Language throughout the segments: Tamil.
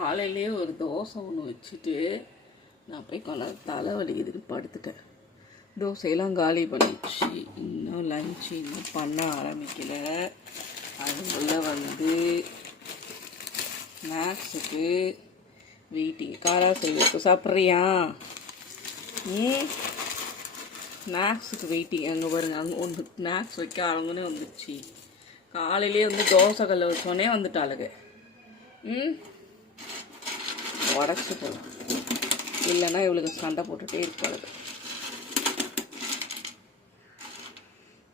காலையிலேயே ஒரு தோசை ஒன்று வச்சுட்டு நான் போய் தலை வலிக்குதுன்னு படுத்துட்டேன். தோசையெல்லாம் காலி பண்ணிடுச்சு. இன்னும் லஞ்சு இன்னும் பண்ண ஆரம்பிக்கல. அதுக்குள்ளே ஸ்நாக்ஸுக்கு வெயிட்டிங். காராசேவுக்கு சாப்பிட்றியா? ஸ்நாக்ஸுக்கு வெயிட்டிங். அங்கே பாருங்க, அங்கே ஒன்று ஸ்நாக்ஸ் வைக்க ஆளுங்கன்னே வந்துடுச்சு. காலையிலே தோசை கல்லை வச்சோடனே வந்துட்டாளுங்க. உடச்சி போகலாம், இல்லைன்னா இவளுக்கு சண்டை போட்டுகிட்டே இருப்பாளுங்க.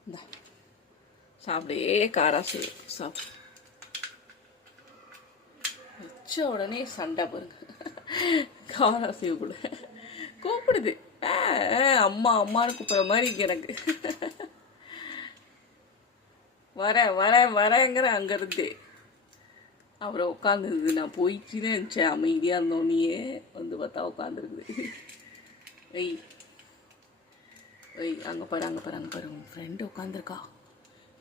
இந்த சாப்பிடே காராசு வச்ச உடனே சண்டை பாருங்க. காராசேவு கூட கூப்பிடுது, அம்மா அம்மான்னு கூப்பிட்ற மாதிரி இருக்கு எனக்கு. வரேங்கிற அங்கேருந்து அப்புறம் உட்காந்துருது. நான் போயிடுச்சுன்னு நினச்சேன், அமைதியாக இருந்தோன்னையே பார்த்தா உட்காந்துருக்குது. அங்கே பாரு உன் ஃப்ரெண்டு உட்காந்துருக்கா.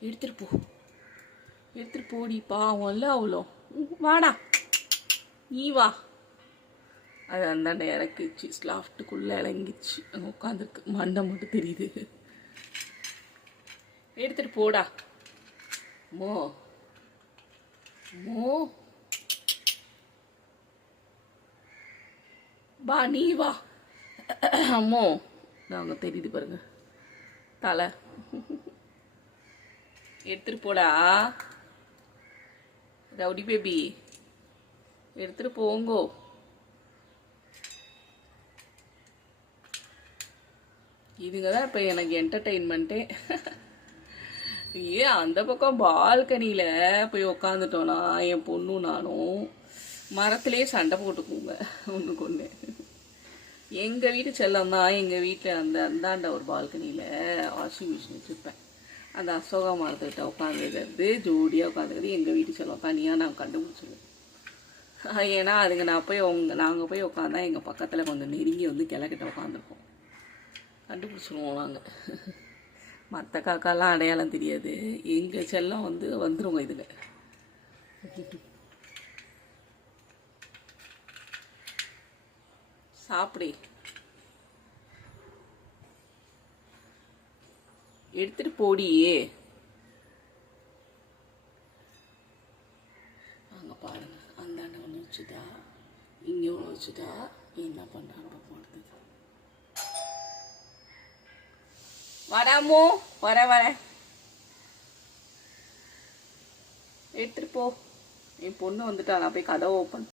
எடுத்துகிட்டு போடி, பாவம்ல அவ்வளோ. வாடா, நீ வா. அது அந்தாண்ட இறக்கிச்சு, ஸ்லாஃப்ட்டுக்குள்ளே இறங்கிச்சு. அங்கே உட்காந்துருக்கு, மண்டை மட்டும் தெரியுது. எடுத்துகிட்டு போடா. மோ வா, நீ வா. அம்மோ நாங்கள் தெரியுது பாருங்க தலை. எடுத்துட்டு போடா ரவுடி பேபி, எடுத்துட்டு போங்கோ. இதுங்க தான் இப்போ எனக்கு என்டர்டெயின்மெண்ட்டே. அந்த பக்கம் பால்கனியில் போய் உக்காந்துட்டோன்னா என் பொண்ணும் நானும் மரத்துலேயே சண்டை போட்டுக்குவோங்க ஒன்றுக்கு ஒன்று. எங்கள் வீட்டு செல்லம் தான். எங்கள் வீட்டில் அந்தாண்ட ஒரு பால்கனியில் வாஷிங் மிஷின் வச்சுருப்பேன். அந்த அசோகா மரத்துக்கிட்ட உட்காந்துக்கிறது, ஜோடியாக உட்காந்துக்கிறது எங்கள் வீட்டு செல்லம். தனியாக நான் கண்டுபிடிச்சிடுவேன். ஏன்னா அதுங்க நாங்கள் போய் உட்காந்தா எங்கள் பக்கத்தில் கொஞ்சம் நெருங்கி கிழக்கிட்ட உட்காந்துருப்போம். கண்டுபிடிச்சிடுவோம் நாங்கள். மற்ற காக்காலாம் அடையாளம் தெரியாது. எங்கள் செல்லம் வந்துருங்க இதில். சாப்பிடு, எடுத்துட்டு போடியே. அங்கே பாருங்க, அந்தாண்ட ஒன்று வச்சுட்டா, இங்கே ஒன்று வச்சுட்டா, என்ன பண்ணுறான்னு பார்ப்போம். வராமோ வரேன், எடுத்துட்டு போ. என் பொண்ணு வந்துட்டா, நான் போய் கதவை ஓப்பன்